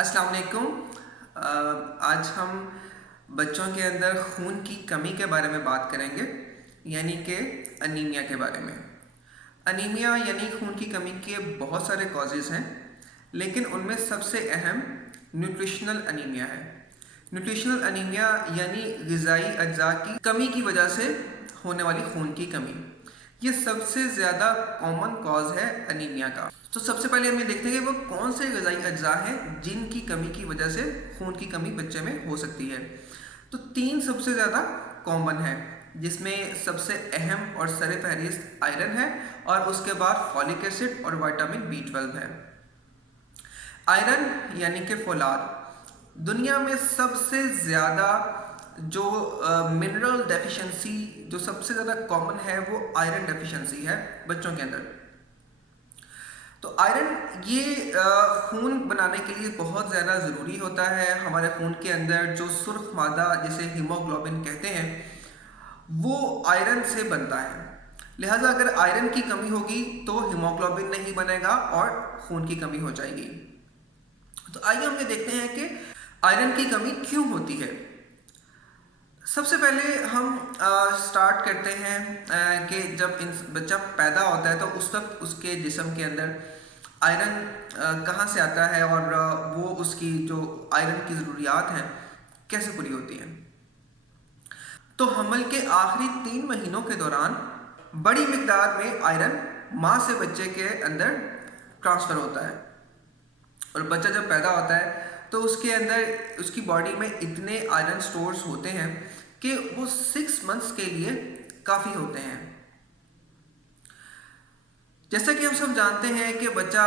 अस्सलाम वालेकुम। आज हम बच्चों के अंदर खून की कमी के बारे में बात करेंगे, यानी कि अनीमिया के बारे में। अनीमिया यानी खून की कमी के बहुत सारे कॉजेज़ हैं, लेकिन उनमें सबसे अहम न्यूट्रिशनल अनीमिया है। न्यूट्रिशनल अनीमिया यानी ग़िज़ाई अज्जा की कमी की वजह से होने वाली खून की कमी। ये सबसे ज़्यादा कॉमन कॉज है अनीमिया का। तो सबसे पहले हम ये देखते हैं कि वो कौन से ग़िज़ाई अज्जा हैं जिनकी कमी की वजह से खून की कमी बच्चे में हो सकती है। तो तीन सबसे ज़्यादा कॉमन है, जिसमें सबसे अहम और सर-ए-फ़हरिस्त आयरन है और उसके बाद फॉलिक एसिड और विटामिन बी 12 है। आयरन यानी कि फौलाद दुनिया में सबसे ज़्यादा जो मिनरल डेफिशिएंसी जो सबसे ज़्यादा कॉमन है वो आयरन डेफिशिएंसी है बच्चों के अंदर। तो आयरन ये खून बनाने के लिए बहुत ज़्यादा ज़रूरी होता है। हमारे खून के अंदर जो सुर्ख मादा जिसे हीमोग्लोबिन कहते हैं वो आयरन से बनता है। लिहाजा अगर आयरन की कमी होगी तो हीमोग्लोबिन नहीं बनेगा और खून की कमी हो जाएगी। तो आइए हम ये देखते हैं कि आयरन की कमी क्यों होती है। सबसे पहले हम स्टार्ट करते हैं कि जब बच्चा पैदा होता है तो उस वक्त उसके जिस्म के अंदर आयरन कहाँ से आता है और वो उसकी जो आयरन की ज़रूरियात हैं कैसे पूरी होती हैं। तो हमल के आखिरी 3 महीनों के दौरान बड़ी मिकदार में आयरन माँ से बच्चे के अंदर ट्रांसफ़र होता है और बच्चा जब पैदा होता है तो उसके अंदर उसकी बॉडी में इतने आयरन स्टोर्स होते हैं कि वो 6 मंथ्स के लिए काफ़ी होते हैं। जैसा कि हम सब जानते हैं कि बच्चा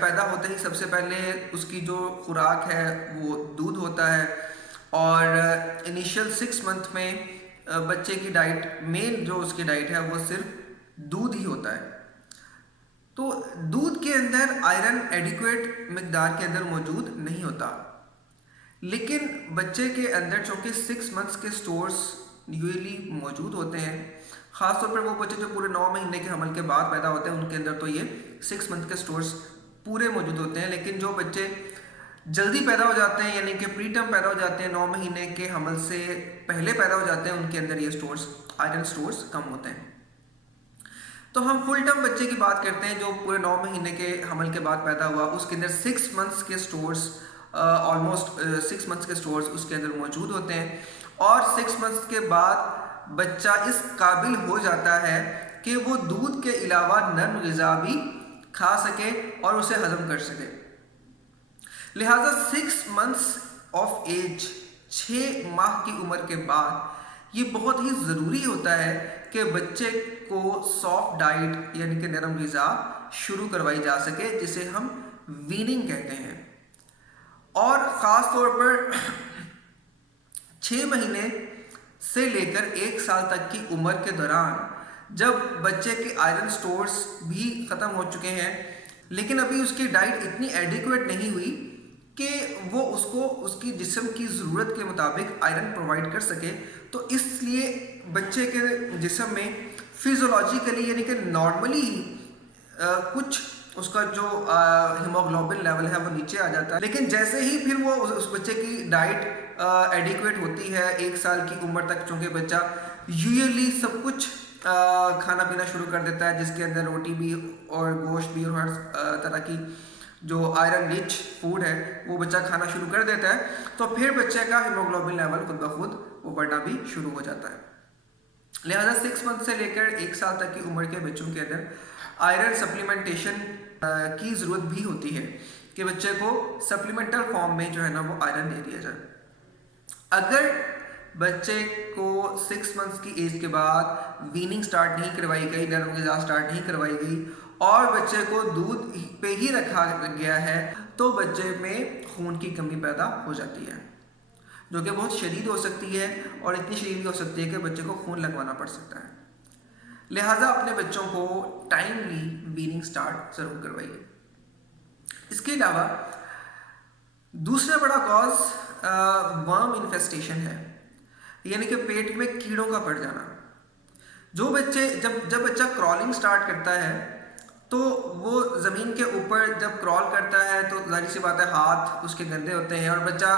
पैदा होते ही सबसे पहले उसकी जो खुराक है वो दूध होता है और इनिशियल 6 मंथ में बच्चे की डाइट मेन जो उसकी डाइट है वो सिर्फ दूध ही होता है। तो दूध के अंदर आयरन एडिक्वेट मिकदार के अंदर मौजूद नहीं होता, लेकिन बच्चे के अंदर चूँकि 6 मंथ्स के स्टोर्स यूजली मौजूद होते हैं। ख़ासतौर पर वो बच्चे जो पूरे 9 महीने के हमल के बाद पैदा होते हैं उनके अंदर तो ये 6 मंथ के स्टोर्स पूरे मौजूद होते हैं, लेकिन जो बच्चे जल्दी पैदा हो जाते हैं यानी कि प्री टर्म पैदा हो जाते हैं 9 महीने के हमल से पहले पैदा हो जाते हैं उनके अंदर ये स्टोर्स आयरन स्टोर्स कम होते हैं। तो हम फुल टर्म बच्चे की बात करते हैं जो पूरे 9 महीने के हमल के बाद पैदा हुआ, उसके अंदर 6 मंथ्स के स्टोर्स ऑलमोस्ट 6 मंथ्स के स्टोर्स उसके अंदर मौजूद होते हैं और 6 मंथ्स के बाद बच्चा इस काबिल हो जाता है कि वो दूध के अलावा नर्म ग़िज़ा भी खा सके और उसे हज़म कर सके। लिहाजा 6 मंथ्स ऑफ एज 6 माह की उम्र के बाद ये बहुत ही ज़रूरी होता है कि बच्चे को सॉफ्ट डाइट यानी कि नरम ग़िज़ा शुरू करवाई जा सके, जिसे हम वीनिंग कहते हैं। और ख़ास तौर पर 6 महीने से लेकर 1 साल तक की उम्र के दौरान जब बच्चे के आयरन स्टोर्स भी ख़त्म हो चुके हैं लेकिन अभी उसकी डाइट इतनी एडिक्वेट नहीं हुई कि वो उसको उसकी जिस्म की ज़रूरत के मुताबिक आयरन प्रोवाइड कर सके, तो इसलिए बच्चे के जिस्म में फिजियोलॉजिकली यानी कि नॉर्मली ही कुछ उसका जो हीमोग्लोबिन लेवल है वो नीचे आ जाता है। लेकिन जैसे ही फिर वो उस बच्चे की डाइट एडिक्वेट होती है 1 साल की उम्र तक, चूँकि बच्चा यूजुअली सब कुछ खाना पीना शुरू कर देता है जिसके अंदर रोटी भी और गोश्त भी और हर तरह की जो आयरन रिच फूड है वो बच्चा खाना शुरू कर देता है, तो फिर बच्चे का हीमोग्लोबिन लेवल खुद ब खुद वो बढ़ना भी शुरू हो जाता है। लिहाजा 6 मंथ से लेकर 1 साल तक की उम्र के बच्चों के अंदर आयरन सप्लीमेंटेशन की ज़रूरत भी होती है कि बच्चे को सप्लीमेंटल फॉर्म में जो है ना वो आयरन दे दिया जाए। अगर बच्चे को 6 मंथ्स की एज के बाद वीनिंग स्टार्ट नहीं करवाई गई, नरम ग़िज़ा स्टार्ट नहीं करवाई गई और बच्चे को दूध पे ही रखा गया है, तो बच्चे में खून की कमी पैदा हो जाती है, जो कि बहुत शदीद हो सकती है और इतनी शदीद हो सकती है कि बच्चे को खून लगवाना पड़ सकता है। लिहाजा अपने बच्चों को टाइमली वीनिंग स्टार्ट ज़रूर करवाइए। इसके अलावा दूसरा बड़ा कॉज वर्म इन्फेस्टेशन है, यानी कि पेट में कीड़ों का पड़ जाना। जो बच्चे जब बच्चा क्रॉलिंग स्टार्ट करता है तो वो ज़मीन के ऊपर जब क्रॉल करता है तो जाहिर सी बात है हाथ उसके गंदे होते हैं और बच्चा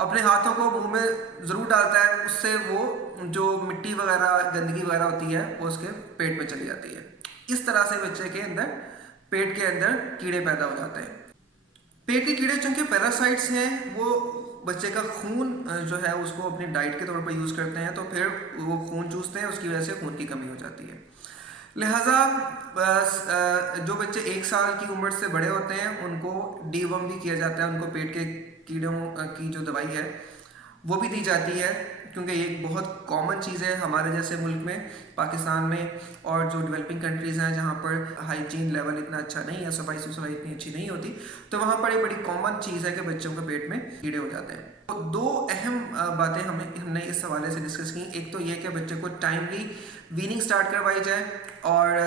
अपने हाथों को मुंह में ज़रूर डालता है, उससे वो जो मिट्टी वगैरह गंदगी वगैरह होती है वो उसके पेट में चली जाती है। इस तरह से बच्चे के अंदर पेट के अंदर कीड़े पैदा हो जाते हैं। पेट के कीड़े चूंकि पैरासाइट्स हैं, वो बच्चे का खून जो है उसको अपनी डाइट के तौर पर यूज़ करते हैं, तो फिर वो खून चूसते हैं, उसकी वजह से खून की कमी हो जाती है। लिहाजा जो बच्चे 1 साल की उम्र से बड़े होते हैं उनको डीवर्म भी किया जाता है, उनको पेट के कीड़ों की जो दवाई है वो भी दी जाती है, क्योंकि ये एक बहुत कॉमन चीज़ है हमारे जैसे मुल्क में, पाकिस्तान में और जो डेवलपिंग कंट्रीज़ हैं जहाँ पर हाइजीन लेवल इतना अच्छा नहीं है, सफाई सुथराई इतनी अच्छी नहीं होती, तो वहाँ पर एक बड़ी कॉमन चीज़ है कि बच्चों के पेट में कीड़े हो जाते हैं। तो दो अहम बातें हमने इस हवाले से डिस्कस की। एक तो ये कि बच्चे को टाइमली वीनिंग स्टार्ट करवाई जाए और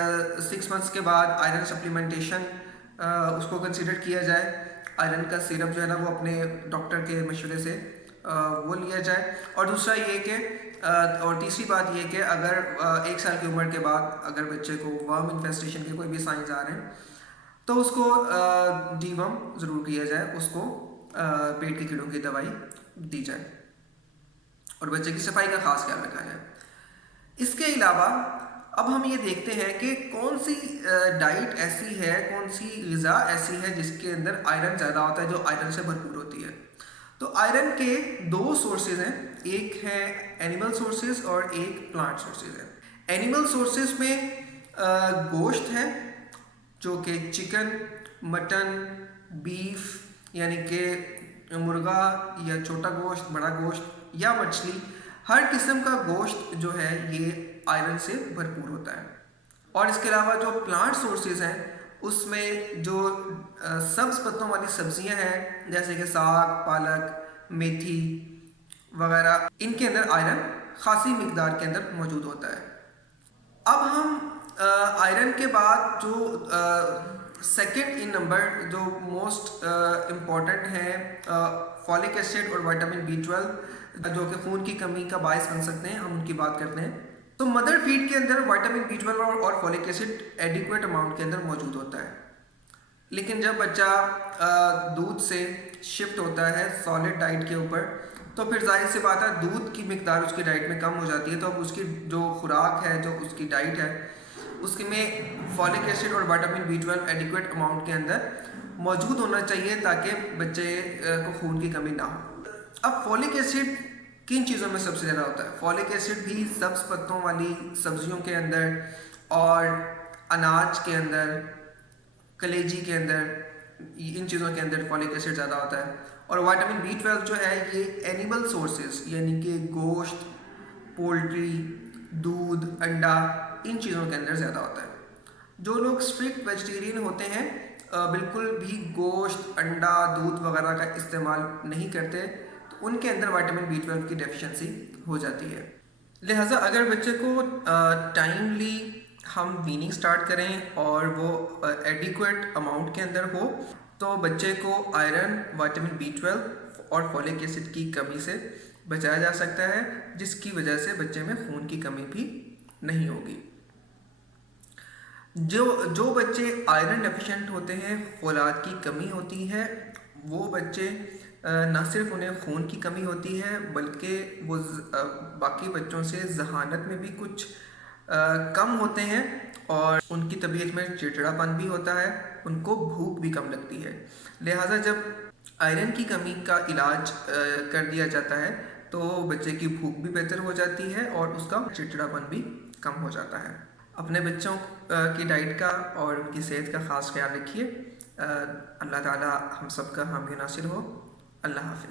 6 मंथ्स के बाद आयरन सप्लीमेंटेशन उसको कंसिडर किया जाए। आयरन का सिरप जो है ना वो अपने डॉक्टर के मशवरे से वो लिया जाए। और दूसरा ये कि और तीसरी बात ये कि अगर 1 साल की उम्र के बाद अगर बच्चे को वर्म इन्फेस्टेशन के कोई भी साइंस आ रहे हैं तो उसको डीवर्म ज़रूर किया जाए, उसको पेट के कीड़ों की दवाई दी जाए और बच्चे की सफाई का खास ख्याल रखा जाए। इसके अलावा अब हम ये देखते हैं कि कौन सी डाइट ऐसी है, कौन सी ग़िज़ा ऐसी है जिसके अंदर आयरन ज़्यादा होता है, जो आयरन से भरपूर होती है। तो आयरन के दो सोर्सेज हैं, एक है एनिमल सोर्सेज और एक प्लांट सोर्सेज है। एनिमल सोर्सेज में गोश्त है, जो कि चिकन, मटन, बीफ यानी कि मुर्गा या छोटा गोश्त, बड़ा गोश्त या मछली, हर किस्म का गोश्त जो है ये आयरन से भरपूर होता है। और इसके अलावा जो प्लांट सोर्सेज हैं उसमें जो सब्ज़ पत्तों वाली सब्जियां हैं जैसे कि साग, पालक, मेथी वगैरह, इनके अंदर आयरन खासी मिकदार के अंदर मौजूद होता है। अब हम आयरन के बाद जो सेकंड इन नंबर जो मोस्ट इम्पॉर्टेंट है फॉलिक एसिड और विटामिन B12, जो कि खून की कमी का बायस बन सकते हैं, हम उनकी बात करते हैं। तो मदर फीड के अंदर विटामिन B12 और फॉलिक एसिड एडिक्वेट अमाउंट के अंदर मौजूद होता है। लेकिन जब बच्चा दूध से शिफ्ट होता है सॉलिड डाइट के ऊपर, तो फिर जाहिर सी बात है दूध की मिकदार उसकी डाइट में कम हो जाती है, तो अब उसकी जो खुराक है, जो उसकी डाइट है, उसके में फॉलिक एसिड और विटामिन B12 एडिक्वेट अमाउंट के अंदर मौजूद होना चाहिए ताकि बच्चे को खून की कमी ना हो। अब फॉलिक एसिड किन चीज़ों में सबसे ज़्यादा होता है? फॉलिक एसिड भी सब्ज़ पत्तों वाली सब्जियों के अंदर और अनाज के अंदर, कलेजी के अंदर, इन चीज़ों के अंदर फॉलिक एसिड ज़्यादा होता है। और विटामिन B12 जो है ये एनिमल सोर्सेज यानी कि गोश्त, पोल्ट्री, दूध, अंडा, इन चीज़ों के अंदर ज़्यादा होता है। जो लोग स्ट्रिक्ट वेजिटेरियन होते हैं बिल्कुल भी गोश्त, अंडा, दूध वगैरह का इस्तेमाल नहीं करते, तो उनके अंदर विटामिन B12 की डेफिशिएंसी हो जाती है। लिहाजा अगर बच्चे को टाइमली हम वीनिंग स्टार्ट करें और वो एडिक्वेट अमाउंट के अंदर हो, तो बच्चे को आयरन, विटामिन B12 और फॉलिक एसिड की कमी से बचाया जा सकता है, जिसकी वजह से बच्चे में खून की कमी भी नहीं होगी। जो जो बच्चे आयरन डेफिशिएंट होते हैं, फौलाद की कमी होती है, वो बच्चे न सिर्फ उन्हें खून की कमी होती है बल्कि वो बाकी बच्चों से जहानत में भी कुछ कम होते हैं और उनकी तबीयत में चिड़चिड़ापन भी होता है, उनको भूख भी कम लगती है। लिहाजा जब आयरन की कमी का इलाज कर दिया जाता है तो बच्चे की भूख भी बेहतर हो जाती है और उसका चिड़चिड़ापन भी कम हो जाता है। अपने बच्चों की डाइट का और उनकी सेहत का ख़ास ख्याल रखिए। अल्लाह ताला हम सब का हामी नासिर हो। अल्लाह हाफ़िज़।